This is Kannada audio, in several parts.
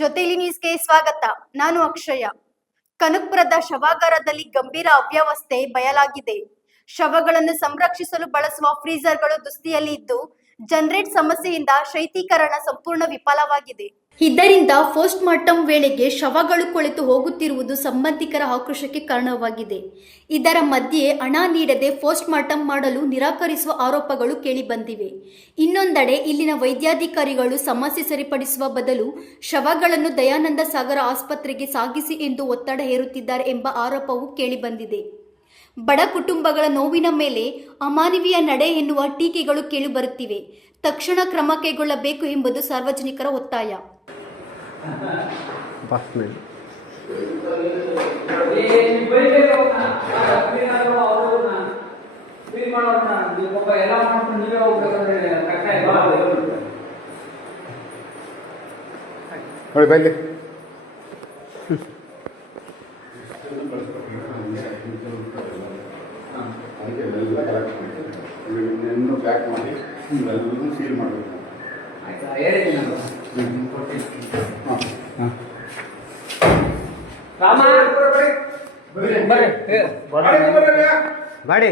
ಜೊತೆಲಿ ನ್ಯೂಸ್ಗೆ ಸ್ವಾಗತ. ನಾನು ಅಕ್ಷಯ. ಕನಕಪುರದ ಶವಾಗಾರದಲ್ಲಿ ಗಂಭೀರ ಅವ್ಯವಸ್ಥೆ ಬಯಲಾಗಿದೆ. ಶವಗಳನ್ನು ಸಂರಕ್ಷಿಸಲು ಬಳಸುವ ಫ್ರೀಜರ್ಗಳು ದುಸ್ಥಿತಿಯಲ್ಲಿ ಇದ್ದು, ಜನರೇಟ್ ಸಮಸ್ಯೆಯಿಂದ ಶೈತ್ಯೀಕರಣ ಸಂಪೂರ್ಣ ವಿಫಲವಾಗಿದೆ. ಇದರಿಂದ ಪೋಸ್ಟ್ ಮಾರ್ಟಂ ವೇಳೆಗೆ ಶವಗಳು ಕೊಳೆತು ಹೋಗುತ್ತಿರುವುದು ಸಂಬಂಧಿಕರ ಆಕ್ರೋಶಕ್ಕೆ ಕಾರಣವಾಗಿದೆ. ಇದರ ಮಧ್ಯೆ ಹಣ ನೀಡದೆ ಪೋಸ್ಟ್ ಮಾರ್ಟಂ ಮಾಡಲು ನಿರಾಕರಿಸುವ ಆರೋಪಗಳು ಕೇಳಿಬಂದಿವೆ. ಇನ್ನೊಂದೆಡೆ ಇಲ್ಲಿನ ವೈದ್ಯಾಧಿಕಾರಿಗಳು ಸಮಸ್ಯೆ ಸರಿಪಡಿಸುವ ಬದಲು ಶವಗಳನ್ನು ದಯಾನಂದ ಸಾಗರ ಆಸ್ಪತ್ರೆಗೆ ಸಾಗಿಸಿ ಎಂದು ಒತ್ತಡ ಹೇರುತ್ತಿದ್ದಾರೆ ಎಂಬ ಆರೋಪವೂ ಕೇಳಿಬಂದಿದೆ. ಬಡ ಕುಟುಂಬಗಳ ನೋವಿನ ಮೇಲೆ ಅಮಾನವೀಯ ನಡೆ ಎನ್ನುವ ಟೀಕೆಗಳು ಕೇಳಿಬರುತ್ತಿವೆ. ತಕ್ಷಣ ಕ್ರಮ ಕೈಗೊಳ್ಳಬೇಕು ಎಂಬುದು ಸಾರ್ವಜನಿಕರ ಒತ್ತಾಯ. ಪ್ಯಾಕ್ ಮಾಡಿ ಎಲ್ಲರೂ ಸೀಲ್ ಮಾಡಬೇಕು. ಮಾಡಿ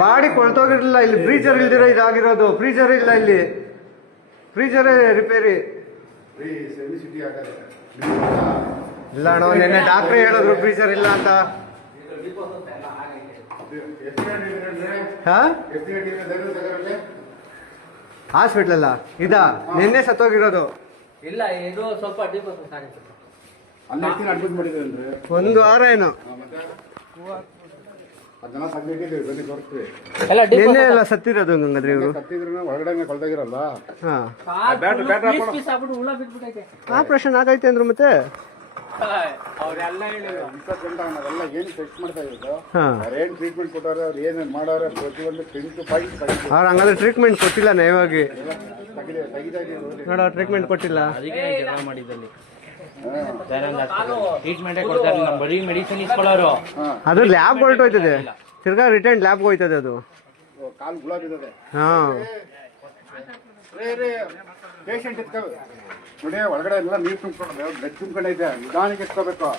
ಬಾಡಿ ಕೊಳ್ತೋಗಿರ್ಲಿಲ್ಲ. ಇಲ್ಲಿ ಫ್ರೀಜರ್ ಇಲ್ದಿರೋ ಇದಾಗಿರೋದು. ಫ್ರೀಜರ್ ಇಲ್ಲ, ಇಲ್ಲಿ ಫ್ರೀಜರೇ ರಿಪೇರಿ ಇಲ್ಲ ಅಣ್ಣ. ನಿನ್ನೆ ಡಾಕ್ಟ್ರ್ ಹೇಳಿದ್ರು ಫ್ರೀಜರ್ ಇಲ್ಲ ಅಂತ. ಹಾಸ್ಪಿಟ್ಲ್ ಅಲ್ಲ ಇದಾ? ನಿನ್ನೆ ಸತ್ತೋಗಿರೋದು. ಇಲ್ಲ, ಇದು ಸ್ವಲ್ಪ ಒಂದು ವಾರ ಏನು ನಿನ್ನೆ ಎಲ್ಲ ಸತ್ತಿರೋದು. ಹಂಗಂದ್ರೆ ಇವರು ಹೊರಗಡೆ ಕೊಳ್ತಾಗಿರಲ್ಲ. ಆಪರೇಷನ್ ಆಗೈತೆ ಅಂದ್ರು. ಮತ್ತೆ ಏನು ಟೆಸ್ಟ್ ಮಾಡ್ತಾ ಇರೋದು, ಅವ್ರೇನು ಟ್ರೀಟ್ಮೆಂಟ್ ಕೊಟ್ಟಾರೆ, ಅವ್ರು ಏನೇನು ಮಾಡೋರೆ ಪ್ರತಿಯೊಂದು ಅವ್ರು ಹಂಗಾದ್ರೆ ಟ್ರೀಟ್ಮೆಂಟ್ ಕೊಟ್ಟಿಲ್ಲ ನೇವಾಗಿ. ನೋಡ ಟ್ರೀಟ್ಮೆಂಟ್ ಕೊಟ್ಟಿಲ್ಲ. ಅದು ಲ್ಯಾಬ್ ಹೊರಟೋಯ್ತದೆ. ತಿರ್ಗಾ ರಿಟರ್ನ್ ಲ್ಯಾಬ್ಗೆ ಹೋಯ್ತದೆ ಅದು. ಕಾಲು ಗುಲಾಬ್ ಇದೆ. ಪೇಷಂಟ್ ಇಟ್ಕೋ ನೋಡಿ, ಒಳಗಡೆ ಎಲ್ಲ ನೀರು ತುಂಬ್ಕೊಂಡು ಬೆಡ್ ತುಂಬ್ಕೊಂಡೈತೆ. ನಿಧಾನಕ್ಕೆ ಎತ್ಕೋಬೇಕು,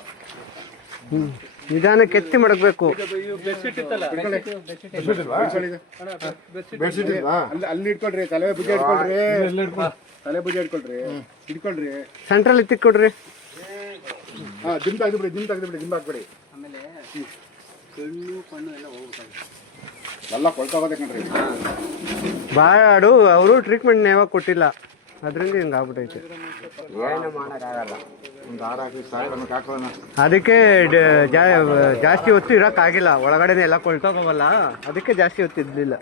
ನಿಧಾನಕ್ಕೆ ಎತ್ತಿ ಮಡಗಬೇಕು. ಅಲ್ಲಿ ಇಟ್ಕೊಳ್ರಿ, ತಲೆ ಭುಜ ಇಟ್ಕೊಳ್ರಿ, ತಲೆ ಭುಜ ಇಟ್ಕೊಳ್ರಿ, ಇಟ್ಕೊಳ್ರಿ. ಸೆಂಟ್ರಲ್ಲಿ ತಿಕ್ಕೊಡ್ರಿ. ಜಿಮ್ ತೆಗೆದುಬಿಡಿ, ಜಿಮ್ ತೆಗೆದುಬಿಡಿ, ಜಿಮ್ ಹಾಕ್ಬೇಡಿ. ಎಲ್ಲ ಕೊಳ್ತೋಗೋದೆ ಕಣ್ರಿ. ಬಾಡು ಅವರು ಟ್ರೀಟ್ಮೆಂಟ್ ಯಾವಾಗ ಕೊಟ್ಟಿಲ್ಲ, ಅದರಿಂದ ಹಿಂಗೆ ಆಗ್ಬಿಟ್ಟೈತೆ. ಅದಕ್ಕೆ ಜಾಸ್ತಿ ಹೊತ್ತು ಇರೋಕ್ಕಾಗಿಲ್ಲ. ಒಳಗಡೆನೆ ಎಲ್ಲ ಕೊಳ್ತೋಗವಲ್ಲ, ಅದಕ್ಕೆ ಜಾಸ್ತಿ ಹೊತ್ತು ಇದ್ದಿಲ್ಲ.